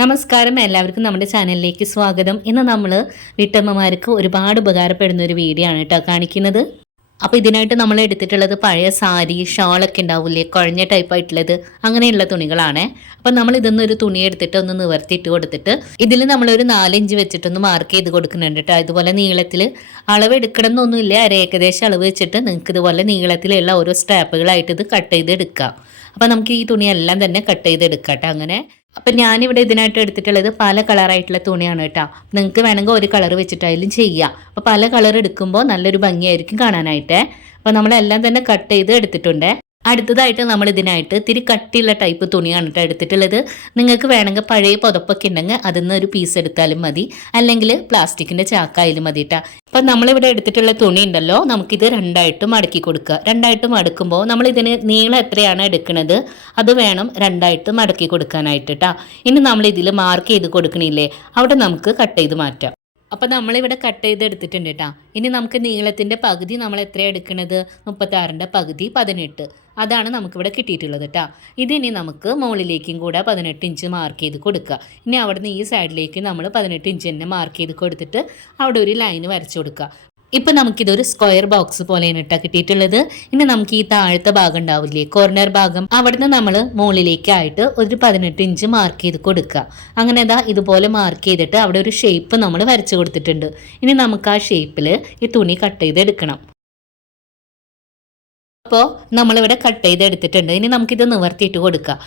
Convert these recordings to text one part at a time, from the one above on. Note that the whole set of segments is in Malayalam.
നമസ്കാരം, എല്ലാവർക്കും നമ്മുടെ ചാനലിലേക്ക് സ്വാഗതം. ഇന്ന് നമ്മൾ വീട്ടമ്മമാർക്ക് ഒരുപാട് ഉപകാരപ്പെടുന്ന ഒരു വീഡിയോ ആണ് കേട്ടോ കാണിക്കുന്നത്. അപ്പോൾ ഇതിനായിട്ട് നമ്മൾ എടുത്തിട്ടുള്ളത് പഴയ സാരി, ഷോളൊക്കെ ഉണ്ടാവില്ലേ, കുഴഞ്ഞ ടൈപ്പായിട്ടുള്ളത്, അങ്ങനെയുള്ള തുണികളാണ്. അപ്പോൾ നമ്മൾ ഇതൊന്നും ഒരു തുണി എടുത്തിട്ട് ഒന്ന് നിവർത്തിയിട്ട് കൊടുത്തിട്ട് ഇതിൽ നമ്മളൊരു 4 ഇഞ്ച് വെച്ചിട്ടൊന്ന് മാർക്ക് ചെയ്ത് കൊടുക്കുന്നുണ്ട് കേട്ടോ. ഇതുപോലെ നീളത്തിൽ അളവ് എടുക്കണം എന്നൊന്നുമില്ല, ഏകദേശം അളവ് വെച്ചിട്ട് നിങ്ങൾക്ക് ഇതുപോലെ നീളത്തിലുള്ള ഓരോ സ്ട്രാപ്പുകളായിട്ട് ഇത് കട്ട് ചെയ്ത് എടുക്കാം. അപ്പോൾ നമുക്ക് ഈ തുണിയെല്ലാം തന്നെ കട്ട് ചെയ്ത് എടുക്കാം കേട്ടോ. അങ്ങനെ അപ്പം ഞാനിവിടെ ഇതിനായിട്ട് എടുത്തിട്ടുള്ളത് പല കളറായിട്ടുള്ള തുണിയാണ് കേട്ടോ. നിങ്ങൾക്ക് വേണമെങ്കിൽ ഒരു കളർ വെച്ചിട്ടായാലും ചെയ്യാം. അപ്പോൾ പല കളർ എടുക്കുമ്പോൾ നല്ലൊരു ഭംഗിയായിരിക്കും കാണാനായിട്ട്. അപ്പോൾ നമ്മളെല്ലാം തന്നെ കട്ട് ചെയ്ത് എടുത്തിട്ടുണ്ട്. അടുത്തതായിട്ട് നമ്മൾ ഇതിനായിട്ട് ഇത്തിരി കട്ടിയുള്ള ടൈപ്പ് തുണിയാണ് കേട്ടോ എടുത്തിട്ടുള്ളത്. നിങ്ങൾക്ക് വേണമെങ്കിൽ പഴയ പുതപ്പൊക്കെ ഉണ്ടെങ്കിൽ അതിൽ നിന്ന് ഒരു പീസ് എടുത്താലും മതി, അല്ലെങ്കിൽ പ്ലാസ്റ്റിക്കിൻ്റെ ചാക്കായാലും മതി കേട്ടോ. അപ്പം നമ്മളിവിടെ എടുത്തിട്ടുള്ള തുണി ഉണ്ടല്ലോ, നമുക്കിത് രണ്ടായിട്ട് മടക്കി കൊടുക്കുക. രണ്ടായിട്ട് മടക്കുമ്പോൾ നമ്മളിതിന് നീളം എത്രയാണ് എടുക്കുന്നത് അത് വേണം രണ്ടായിട്ട് മടക്കി കൊടുക്കാനായിട്ട് കേട്ടോ. ഇനി നമ്മളിതിൽ മാർക്ക് ചെയ്ത് കൊടുക്കണില്ലേ, അവിടെ നമുക്ക് കട്ട് ചെയ്ത് മാറ്റാം. അപ്പം നമ്മളിവിടെ കട്ട് ചെയ്ത് എടുത്തിട്ടുണ്ട് കേട്ടോ. ഇനി നമുക്ക് നീളത്തിൻ്റെ പകുതി നമ്മൾ എത്രയാണ് എടുക്കുന്നത്, 36ൻ്റെ പകുതി 18, അതാണ് നമുക്കിവിടെ കിട്ടിയിട്ടുള്ളത് കേട്ടോ. ഇതിനി നമുക്ക് മുകളിലേക്കും കൂടെ 18 ഇഞ്ച് മാർക്ക് ചെയ്ത് കൊടുക്കുക. ഇനി അവിടെ നിന്ന് ഈ സൈഡിലേക്ക് നമ്മൾ 18 ഇഞ്ച് തന്നെ മാർക്ക് ചെയ്ത് കൊടുത്തിട്ട് അവിടെ ഒരു ലൈന് വരച്ചു കൊടുക്കുക. ഇപ്പം നമുക്കിതൊരു സ്ക്വയർ ബോക്സ് പോലെയാണ് കേട്ടോ കിട്ടിയിട്ടുള്ളത്. ഇനി നമുക്ക് ഈ താഴത്തെ ഭാഗം ഉണ്ടാവില്ലേ, കോർണർ ഭാഗം, അവിടുന്ന് നമ്മൾ മുകളിലേക്കായിട്ട് ഒരു 18 ഇഞ്ച് മാർക്ക് ചെയ്ത് കൊടുക്കുക. അങ്ങനെ ഇതുപോലെ മാർക്ക് ചെയ്തിട്ട് അവിടെ ഒരു ഷേപ്പ് നമ്മൾ വരച്ചു കൊടുത്തിട്ടുണ്ട്. ഇനി നമുക്ക് ആ ഷേപ്പിൽ ഈ തുണി കട്ട് ചെയ്ത് എടുക്കണം. അപ്പോൾ നമ്മളിവിടെ കട്ട് ചെയ്ത് എടുത്തിട്ടുണ്ട്. ഇനി നമുക്കിത് നിവർത്തിയിട്ട് കൊടുക്കാം.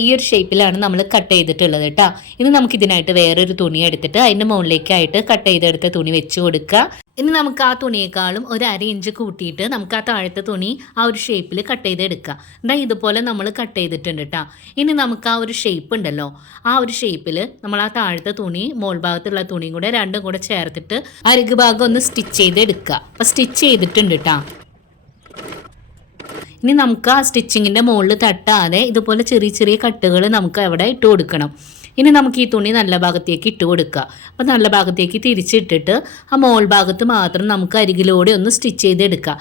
ഈ ഒരു ഷേപ്പിലാണ് നമ്മൾ കട്ട് ചെയ്തിട്ടുള്ളത് കേട്ടോ. ഇനി നമുക്കിതിനായിട്ട് വേറൊരു തുണി എടുത്തിട്ട് അതിൻ്റെ മുകളിലേക്കായിട്ട് കട്ട് ചെയ്തെടുത്ത തുണി വെച്ച് കൊടുക്കുക. ഇനി നമുക്ക് ആ തുണിയേക്കാളും ഒരു 1/2 ഇഞ്ച് കൂട്ടിയിട്ട് നമുക്ക് ആ താഴത്തെ തുണി ആ ഒരു ഷേപ്പിൽ കട്ട് ചെയ്തെടുക്കാം. ഇതുപോലെ നമ്മൾ കട്ട് ചെയ്തിട്ടുണ്ട് കേട്ടോ. ഇനി നമുക്ക് ആ ഒരു ഷേപ്പ് ഉണ്ടല്ലോ, ആ ഒരു ഷേപ്പിൽ നമ്മൾ ആ താഴത്തെ തുണി മോൾ ഭാഗത്തുള്ള തുണിയും കൂടെ രണ്ടും കൂടെ ചേർത്തിട്ട് അരികു ഭാഗം ഒന്ന് സ്റ്റിച്ച് ചെയ്തെടുക്കുക. അപ്പോൾ സ്റ്റിച്ച് ചെയ്തിട്ടുണ്ട് കേട്ടോ. ഇനി നമുക്ക് ആ സ്റ്റിച്ചിങ്ങിൻ്റെ മുകളിൽ തട്ടാതെ ഇതുപോലെ ചെറിയ ചെറിയ കട്ടുകൾ നമുക്ക് അവിടെ ഇട്ട് കൊടുക്കണം. ഇനി നമുക്ക് ഈ തുണി നല്ല ഭാഗത്തേക്ക് ഇട്ട് കൊടുക്കുക. അപ്പോൾ നല്ല ഭാഗത്തേക്ക് തിരിച്ചിട്ടിട്ട് ആ മോൾ ഭാഗത്ത് മാത്രം നമുക്ക് അരികിലൂടെ ഒന്ന് സ്റ്റിച്ച് ചെയ്തെടുക്കുക.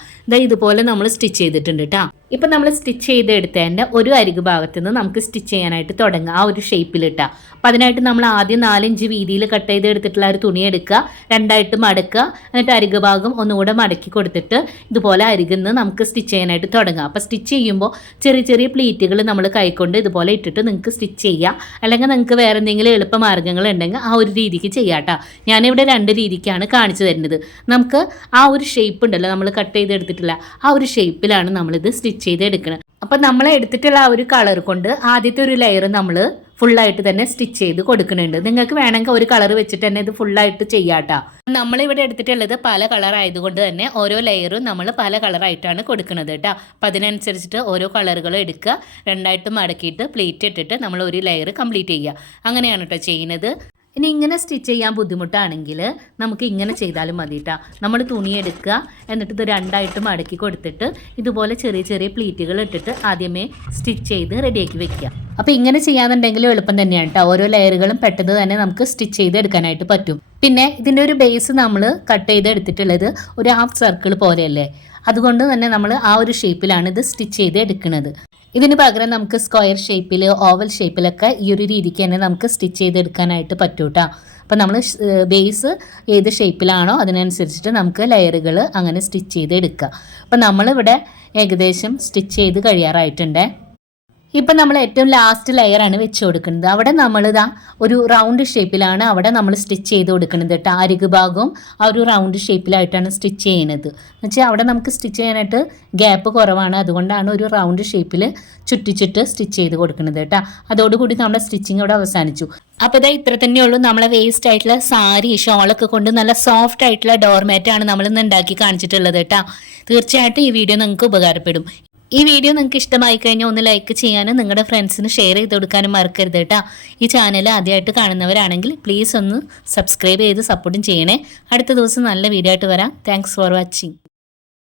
ഇതുപോലെ നമ്മൾ സ്റ്റിച്ച് ചെയ്തിട്ടുണ്ട് കേട്ടോ. ഇപ്പം നമ്മൾ സ്റ്റിച്ച് ചെയ്തെടുത്തതിൻ്റെ ഒരു അരികു ഭാഗത്ത് നിന്ന് നമുക്ക് സ്റ്റിച്ച് ചെയ്യാനായിട്ട് തുടങ്ങുക, ആ ഒരു ഷേപ്പിലിട്ടാൽ. അപ്പം അതിനായിട്ട് നമ്മൾ ആദ്യം 4 ഇഞ്ച് വീതിയിൽ കട്ട് ചെയ്തെടുത്തിട്ടുള്ള ഒരു തുണി എടുക്കുക, രണ്ടായിട്ട് മടക്കുക, എന്നിട്ട് അരികു ഭാഗം ഒന്നുകൂടെ മടക്കി കൊടുത്തിട്ട് ഇതുപോലെ അരികിൽ നിന്ന് നമുക്ക് സ്റ്റിച്ച് ചെയ്യാനായിട്ട് തുടങ്ങുക. അപ്പോൾ സ്റ്റിച്ച് ചെയ്യുമ്പോൾ ചെറിയ ചെറിയ പ്ലീറ്റുകൾ നമ്മൾ കൈകൊണ്ട് ഇതുപോലെ ഇട്ടിട്ട് നിങ്ങൾക്ക് സ്റ്റിച്ച് ചെയ്യാം. അല്ലെങ്കിൽ നിങ്ങൾക്ക് വേറെ എന്തെങ്കിലും എളുപ്പമാർഗ്ഗങ്ങൾ ഉണ്ടെങ്കിൽ ആ ഒരു രീതിക്ക് ചെയ്യാം കേട്ടോ. ഞാനിവിടെ 2 രീതിക്കാണ് കാണിച്ചു തരുന്നത്. നമുക്ക് ആ ഒരു ഷേപ്പ് ഉണ്ടല്ലോ, നമ്മൾ കട്ട് ചെയ്തെടുത്തിട്ടില്ല, ആ ഒരു ഷേപ്പിലാണ് നമ്മളിത് സ്റ്റിച്ച് ചെയ്തെടുക്കണം. അപ്പം നമ്മൾ എടുത്തിട്ടുള്ള ആ ഒരു കളർ കൊണ്ട് ആദ്യത്തെ ഒരു ലെയർ നമ്മൾ ഫുള്ളായിട്ട് തന്നെ സ്റ്റിച്ച് ചെയ്ത് കൊടുക്കുന്നുണ്ട്. നിങ്ങൾക്ക് വേണമെങ്കിൽ ഒരു കളർ വെച്ചിട്ട് തന്നെ ഇത് ഫുള്ളായിട്ട് ചെയ്യാട്ടോ. നമ്മളിവിടെ എടുത്തിട്ടുള്ളത് പല കളർ ആയതുകൊണ്ട് തന്നെ ഓരോ ലെയറും നമ്മൾ പല കളറായിട്ടാണ് കൊടുക്കുന്നത് കേട്ടോ. അപ്പം അതിനനുസരിച്ചിട്ട് ഓരോ കളറുകൾ എടുക്കുക, രണ്ടായിട്ട് മടക്കിയിട്ട് പ്ലേറ്റ് ഇട്ടിട്ട് നമ്മൾ ഒരു ലെയർ കംപ്ലീറ്റ് ചെയ്യുക. അങ്ങനെയാണ് കേട്ടോ ചെയ്യുന്നത്. ഇനി ഇങ്ങനെ സ്റ്റിച്ച് ചെയ്യാൻ ബുദ്ധിമുട്ടാണെങ്കിൽ നമുക്ക് ഇങ്ങനെ ചെയ്താലും മതി കേട്ടോ. നമ്മൾ തുണി എടുക്കുക, എന്നിട്ട് ഇത് രണ്ടായിട്ട് മടക്കി കൊടുത്തിട്ട് ഇതുപോലെ ചെറിയ ചെറിയ പ്ലീറ്റുകൾ ഇട്ടിട്ട് ആദ്യമേ സ്റ്റിച്ച് ചെയ്ത് റെഡിയാക്കി വെക്കുക. അപ്പോൾ ഇങ്ങനെ ചെയ്യാന്നുണ്ടെങ്കിൽ എളുപ്പം തന്നെയാണ് കേട്ടോ. ഓരോ ലെയറുകളും പെട്ടെന്ന് തന്നെ നമുക്ക് സ്റ്റിച്ച് ചെയ്ത് എടുക്കാനായിട്ട് പറ്റും. പിന്നെ ഇതിൻ്റെ ഒരു ബേസ് നമ്മൾ കട്ട് ചെയ്ത് എടുത്തിട്ടുള്ളത് ഒരു ഹാഫ് സർക്കിൾ പോലെയല്ലേ, അതുകൊണ്ട് തന്നെ നമ്മൾ ആ ഒരു ഷേപ്പിലാണ് ഇത് സ്റ്റിച്ച് ചെയ്ത് എടുക്കുന്നത്. ഇതിന് പകരം നമുക്ക് സ്ക്വയർ ഷേപ്പിൽ, ഓവൽ ഷേപ്പിലൊക്കെ ഈ ഒരു രീതിക്ക് തന്നെ നമുക്ക് സ്റ്റിച്ച് ചെയ്തെടുക്കാനായിട്ട് പറ്റും കേട്ടോ. അപ്പോൾ നമ്മൾ ബേസ് ഏത് ഷേപ്പിലാണോ അതിനനുസരിച്ചിട്ട് നമുക്ക് ലെയറുകൾ അങ്ങനെ സ്റ്റിച്ച് ചെയ്ത് എടുക്കുക. അപ്പോൾ നമ്മളിവിടെ ഏകദേശം സ്റ്റിച്ച് ചെയ്ത് കഴിയാറായിട്ടുണ്ട്. ഇപ്പം നമ്മൾ ഏറ്റവും ലാസ്റ്റ് ലെയറാണ് വെച്ച് കൊടുക്കുന്നത്. അവിടെ നമ്മളിതാ ഒരു റൗണ്ട് ഷേപ്പിലാണ് അവിടെ നമ്മൾ സ്റ്റിച്ച് ചെയ്ത് കൊടുക്കുന്നത് കേട്ടോ. അരികു ഭാഗവും ആ ഒരു റൗണ്ട് ഷേപ്പിലായിട്ടാണ് സ്റ്റിച്ച് ചെയ്യുന്നത്. എന്നുവെച്ചാൽ അവിടെ നമുക്ക് സ്റ്റിച്ച് ചെയ്യാനായിട്ട് ഗ്യാപ്പ് കുറവാണ്, അതുകൊണ്ടാണ് ഒരു റൗണ്ട് ഷേപ്പിൽ ചുറ്റിച്ചിട്ട് സ്റ്റിച്ച് ചെയ്ത് കൊടുക്കുന്നത് കേട്ടോ. അതോടുകൂടി നമ്മുടെ സ്റ്റിച്ചിങ് ഇവിടെ അവസാനിച്ചു. അപ്പോൾ ഇത്ര തന്നെയുള്ളൂ. നമ്മളെ വേസ്റ്റ് ആയിട്ടുള്ള സാരി, ഷോളൊക്കെ കൊണ്ട് നല്ല സോഫ്റ്റ് ആയിട്ടുള്ള ഡോർമാറ്റാണ് നമ്മൾ ഇന്ന് ഉണ്ടാക്കി കാണിച്ചിട്ടുള്ളത് കേട്ടോ. തീർച്ചയായിട്ടും ഈ വീഡിയോ നിങ്ങൾക്ക് ഉപകാരപ്പെടും. ഈ വീഡിയോ നിങ്ങൾക്ക് ഇഷ്ടമായി കഴിഞ്ഞാൽ ഒന്ന് ലൈക്ക് ചെയ്യാനും നിങ്ങളുടെ ഫ്രണ്ട്സിന് ഷെയർ ചെയ്ത് കൊടുക്കാനും മറക്കരുത് കേട്ടോ. ഈ ചാനൽ ആദ്യമായിട്ട് കാണുന്നവരാണെങ്കിൽ പ്ലീസ് ഒന്ന് സബ്സ്ക്രൈബ് ചെയ്ത് സപ്പോർട്ടും ചെയ്യണേ. അടുത്ത ദിവസം നല്ല വീഡിയോ ആയിട്ട് വരാം. Thanks for watching.